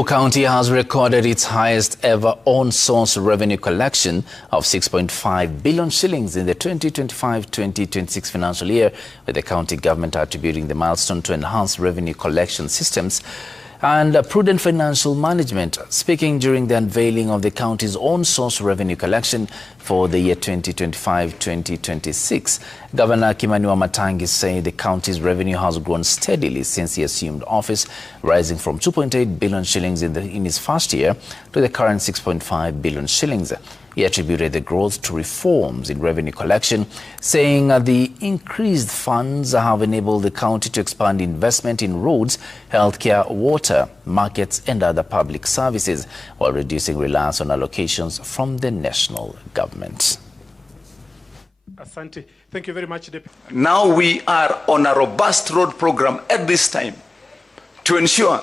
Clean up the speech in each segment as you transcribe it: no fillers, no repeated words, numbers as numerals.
County has recorded its highest ever on-source revenue collection of 6.5 billion shillings in the 2025-2026 financial year, with the county government attributing the milestone to enhanced revenue collection systems and prudent financial management. Speaking during the unveiling of the county's on-source revenue collection for the year 2025-2026, Governor Kimani Wamatangi said the county's revenue has grown steadily since he assumed office, rising from 2.8 billion shillings in his first year to the current 6.5 billion shillings. He attributed the growth to reforms in revenue collection, saying the increased funds have enabled the county to expand investment in roads, healthcare, water, markets and other public services, while reducing reliance on allocations from the national government. Asante. Thank you very much, Deputy. Now we are on a robust road program at this time to ensure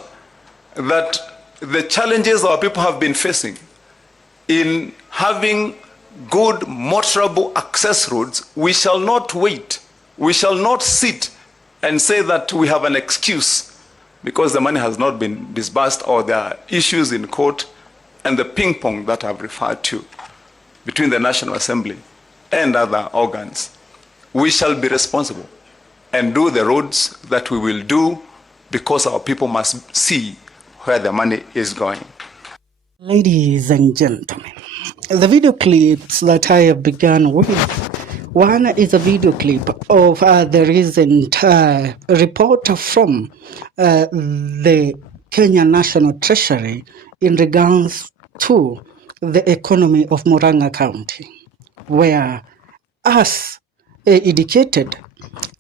that the challenges our people have been facing in having good motorable access roads, we shall not wait. We shall not sit and say that we have an excuse because the money has not been disbursed or there are issues in court and the ping pong that I've referred to between the National Assembly and other organs. We shall be responsible and do the roads that we will do because our people must see where the money is going. Ladies and gentlemen, the video clips that I have begun with, one is a video clip of the recent report from the Kenya National Treasury in regards to the economy of Murang'a County, where, as indicated,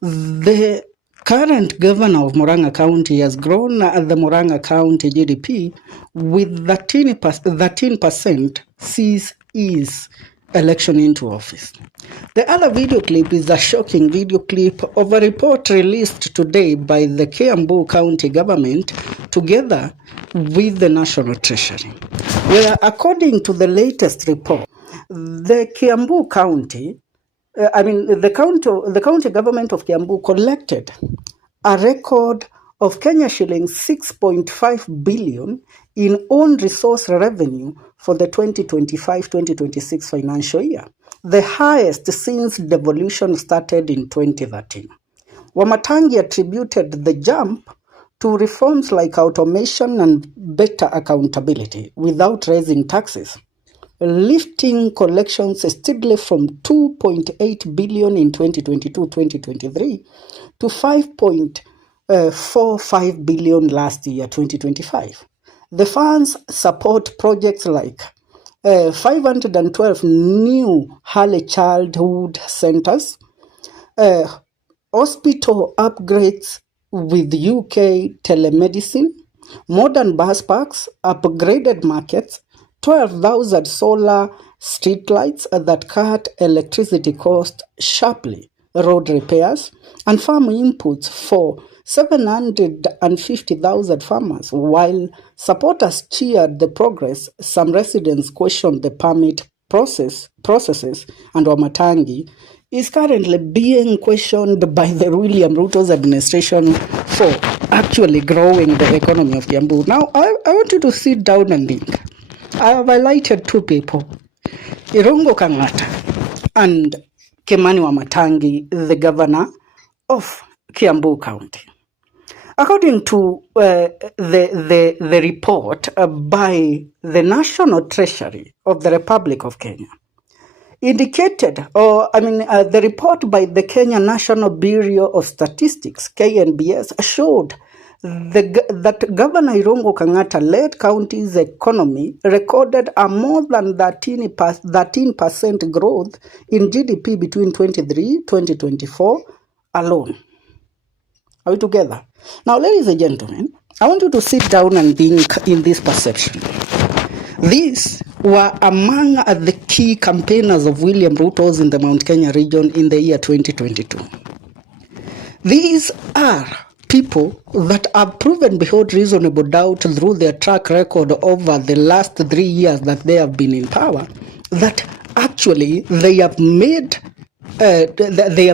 the current governor of Murang'a County has grown the Murang'a County GDP with 13% since his election into office. The other video clip is a shocking video clip of a report released today by the Kiambu County government together with the National Treasury, where, according to the latest report, the Kiambu County the county government of Kiambu collected a record of Kenya shillings 6.5 billion in own resource revenue for the 2025-2026 financial year, the highest since devolution started in 2013. Wamatangi attributed the jump to reforms like automation and better accountability without raising taxes, lifting collections steadily from 2.8 billion in 2022-2023 to 5.45 billion last year, 2025. The funds support projects like 512 new early childhood centers, hospital upgrades with UK telemedicine, modern bus parks, upgraded markets, 12,000 solar streetlights that cut electricity costs sharply, road repairs, and farm inputs for 750,000 farmers. While supporters cheered the progress, some residents questioned the permit processes, and Wamatangi is currently being questioned by the William Rutos administration for actually growing the economy of Kiambu. Now, I want you to sit down and think. I have highlighted two people, Irungu Kangata and Kimani Wamatangi, the governor of Kiambu County. According to the report by the National Treasury of the Republic of Kenya, the report by the Kenya National Bureau of Statistics, KNBS, showed that Governor Irungu Kangata led county's economy recorded a more than 13% growth in GDP between 2023-2024 alone. Are we together? Now, ladies and gentlemen, I want you to sit down and think in this perception. These were among the key campaigners of William Rutos in the Mount Kenya region in the year 2022. These are people that have proven beyond reasonable doubt through their track record over the last 3 years that they have been in power, that actually they have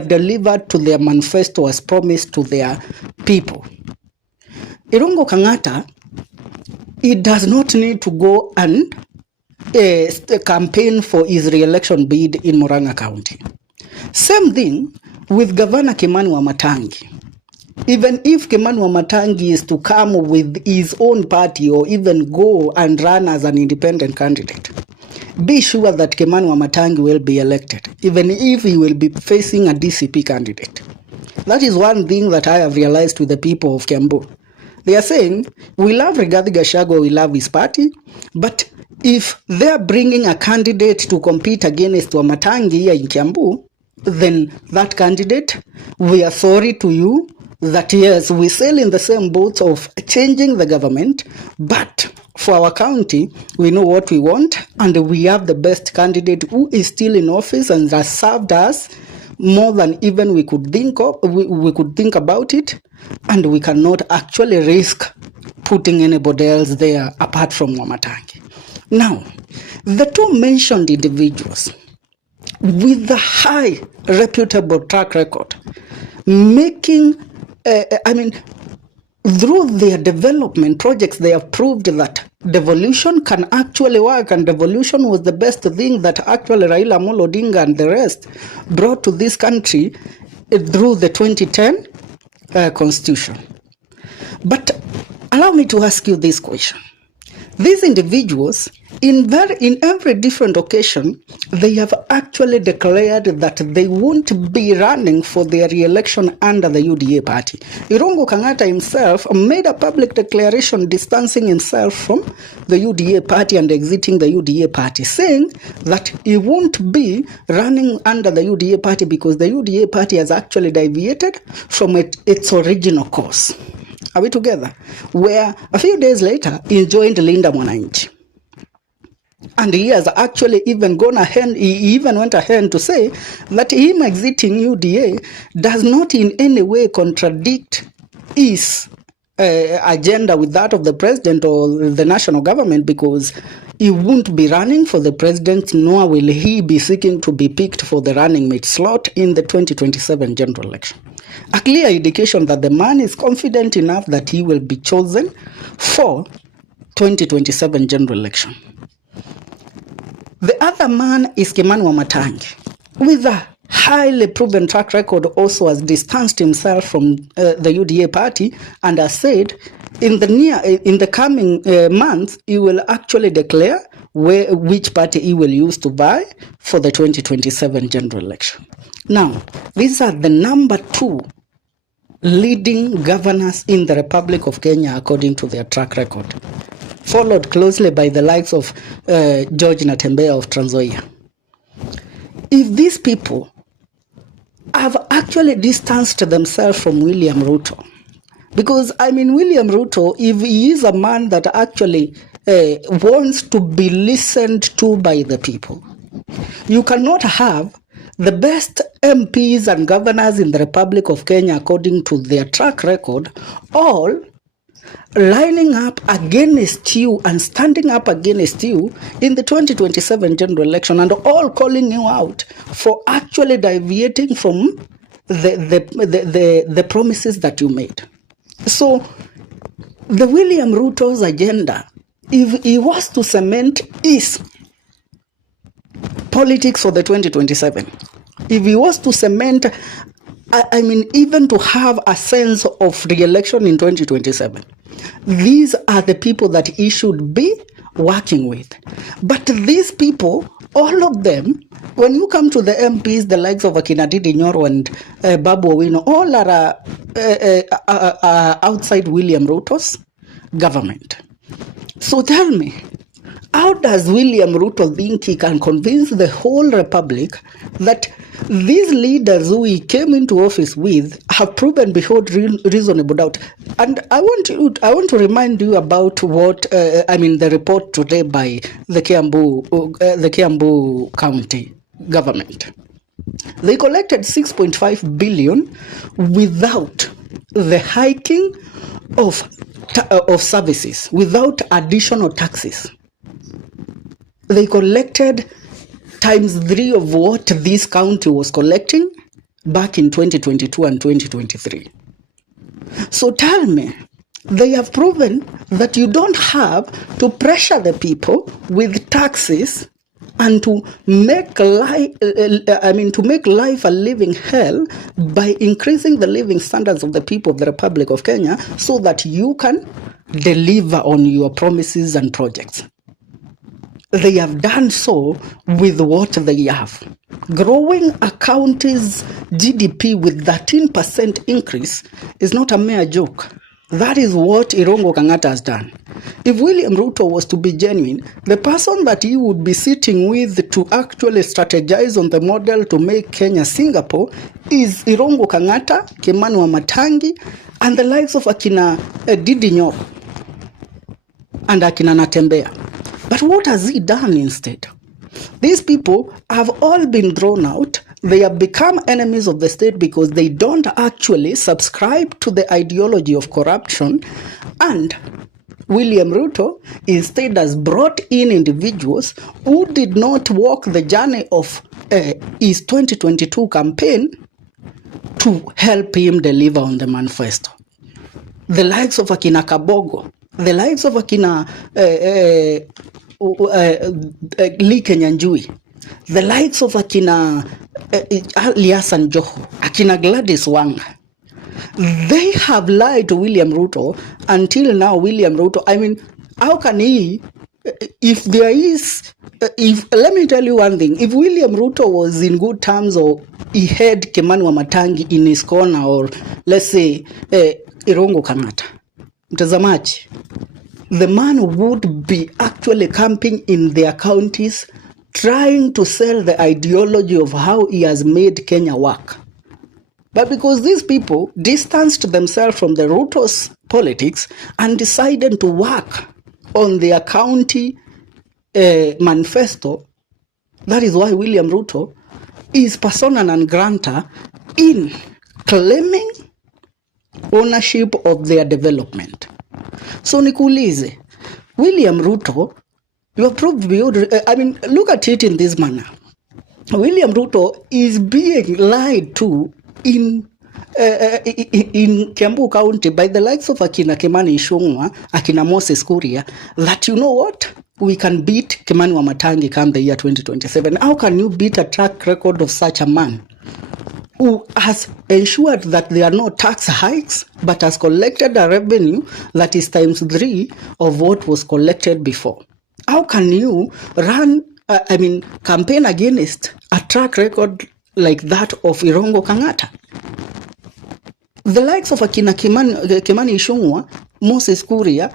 delivered to their manifesto as promised to their people. Irungu Kangata he does not need to go and campaign for his re-election bid in Murang'a County. Same thing with Governor Kimani Wamatangi. Even if Kimani Wamatangi is to come with his own party or even go and run as an independent candidate, be sure that Kimani Wamatangi will be elected, even if he will be facing a DCP candidate. That is one thing that I have realized with the people of Kiambu. They are saying, we love Rigathi Gachagua, we love his party, but if they are bringing a candidate to compete against Wamatangi here in Kiambu, then that candidate, we are sorry to you that yes, we sail in the same boat of changing the government, but for our county, we know what we want, and we have the best candidate who is still in office and has served us more than even we could think of, we could think about it, and we cannot actually risk putting anybody else there apart from Wamatangi. Now, the two mentioned individuals with the high reputable track record, making, through their development projects, they have proved that devolution can actually work, and devolution was the best thing that actually Raila Amolo Odinga and the rest brought to this country through the 2010 constitution. But allow me to ask you this question. These individuals, in every different occasion, they have actually declared that they won't be running for their re-election under the UDA party. Irungu Kangata himself made a public declaration distancing himself from the UDA party and exiting the UDA party, saying that he won't be running under the UDA party because the UDA party has actually deviated from its original course. Are we together? Where a few days later, he joined Linda Mwananchi. And he has actually even gone ahead, he even went ahead to say that him exiting UDA does not in any way contradict his agenda with that of the president or the national government, because he won't be running for the president, nor will he be seeking to be picked for the running mate slot in the 2027 general election. A clear indication that the man is confident enough that he will be chosen for 2027 general election. The other man is Kimani Wamatangi, with a highly proven track record, also has distanced himself from the UDA party and has said in the coming months he will actually declare which party he will use to buy for the 2027 general election. Now, these are the number 2 leading governors in the Republic of Kenya according to their track record, followed closely by the likes of George Natembeya of Trans Nzoia. If these people have actually distanced themselves from William Ruto, because William Ruto, if he is a man that actually wants to be listened to by the people, you cannot have the best MPs and governors in the Republic of Kenya according to their track record all lining up against you and standing up against you in the 2027 general election, and all calling you out for actually deviating from the promises that you made. So the William Ruto's agenda, if he was to cement his politics for the 2027, if he was to cement, even to have a sense of re-election in 2027, these are the people that he should be working with. But these people, all of them, when you come to the MPs, the likes of Akina Didi Nyoro and Babu Owino, all are outside William Ruto's government. So tell me, how does William Ruto think he can convince the whole republic that these leaders who he came into office with have proven beyond reasonable doubt? And I want to remind you about what the report today by the Kiambu County government. They collected 6.5 billion without the hiking of services, without additional taxes. They collected times 3 of what this county was collecting back in 2022 and 2023. So tell me, They have proven that you don't have to pressure the people with taxes and to make life a living hell by increasing the living standards of the people of the Republic of Kenya so that you can deliver on your promises and projects. They have done so with what they have. Growing a county's GDP with 13% increase is not a mere joke. That is what Irungu Kangata has done. If William Ruto was to be genuine, the person that he would be sitting with to actually strategize on the model to make Kenya Singapore is Irungu Kangata, Kimani Wamatangi, and the likes of Akina Didi Nyoro and Akina Natembea. But what has he done instead? These people have all been thrown out. They have become enemies of the state because they don't actually subscribe to the ideology of corruption. And William Ruto instead has brought in individuals who did not walk the journey of his 2022 campaign to help him deliver on the manifesto. The likes of Akina Kabogo, the likes of Akina Lee Kenyanjui, the likes of Akina Liasan Joho, Akina Gladys Wanga, they have lied to William Ruto until now. William Ruto, I mean, how can he, if let me tell you one thing, if William Ruto was in good terms or he had Kimani Wamatangi in his corner, or let's say Irungu Kangata, mtazamaji, the man would be actually camping in their counties trying to sell the ideology of how he has made Kenya work. But because these people distanced themselves from the Rutos politics and decided to work on their county manifesto, that is why William Ruto is persona non grata in claiming ownership of their development. So nikuulize, William Ruto, you are proved beyond, look at it in this manner. William Ruto is being lied to in Kiambu County by the likes of Akina Kimani Ichungwah, Akina Moses Kuria, that you know what? We can beat Kimani Wamatangi come the year 2027. How can you beat a track record of such a man who has ensured that there are no tax hikes, but has collected a revenue that is times 3 of what was collected before? How can you campaign against a track record like that of Irungu Kangata? The likes of Akina Kimani Ichungwah, Moses Kuria,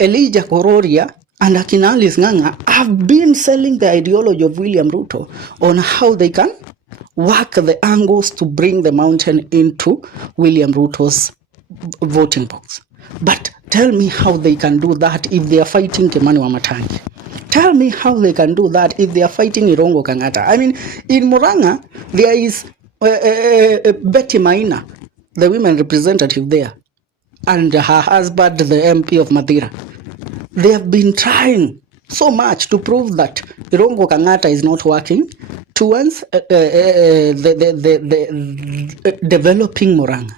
Elijah Kororia, and Akina Alice Nganga have been selling the ideology of William Ruto on how they can work the angles to bring the mountain into William Ruto's voting box. But tell me how they can do that if they are fighting Kimani Wamatangi. Tell me how they can do that if they are fighting Irungu Kangata. I mean, in Murang'a, there is Betty Maina, the women representative there, and her husband, the MP of Mathira. They have been trying so much to prove that Irungu Kangata is not working towards developing Murang'a.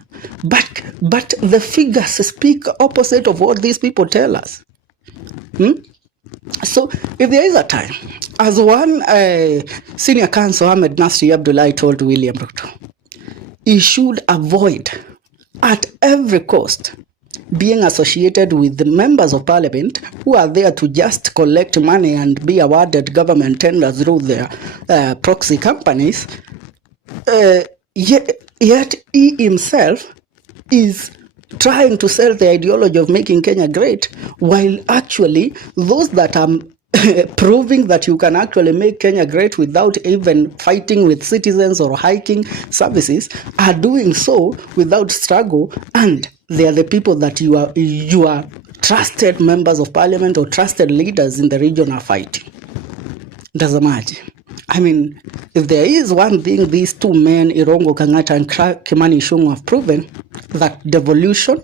But the figures speak opposite of what these people tell us. So if there is a time, as one senior counsel, Ahmed Nasri Abdullahi, told William Ruto, he should avoid at every cost being associated with the members of parliament who are there to just collect money and be awarded government tenders through their proxy companies, yet he himself is trying to sell the ideology of making Kenya great, while actually those that are proving that you can actually make Kenya great without even fighting with citizens or hiking services are doing so without struggle, and they are the people that you are trusted members of parliament or trusted leaders in the region are fighting. Mtazamaji, I mean, if there is one thing these two men, Irungu Kangata and Kimani Ichungwah, have proven, that devolution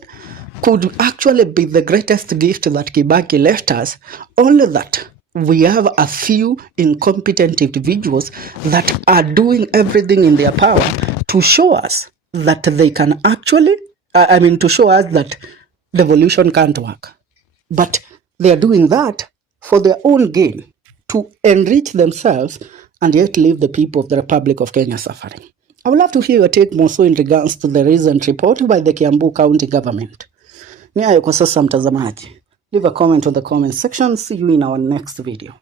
could actually be the greatest gift that Kibaki left us, only that we have a few incompetent individuals that are doing everything in their power to show us that they can actually, to show us that devolution can't work. But they are doing that for their own gain, to enrich themselves and yet leave the people of the Republic of Kenya suffering. I would love to hear your take more so in regards to the recent report by the Kiambu County government. Ni hayo kwa sasa mtazamaji. Leave a comment on the comment section. See you in our next video.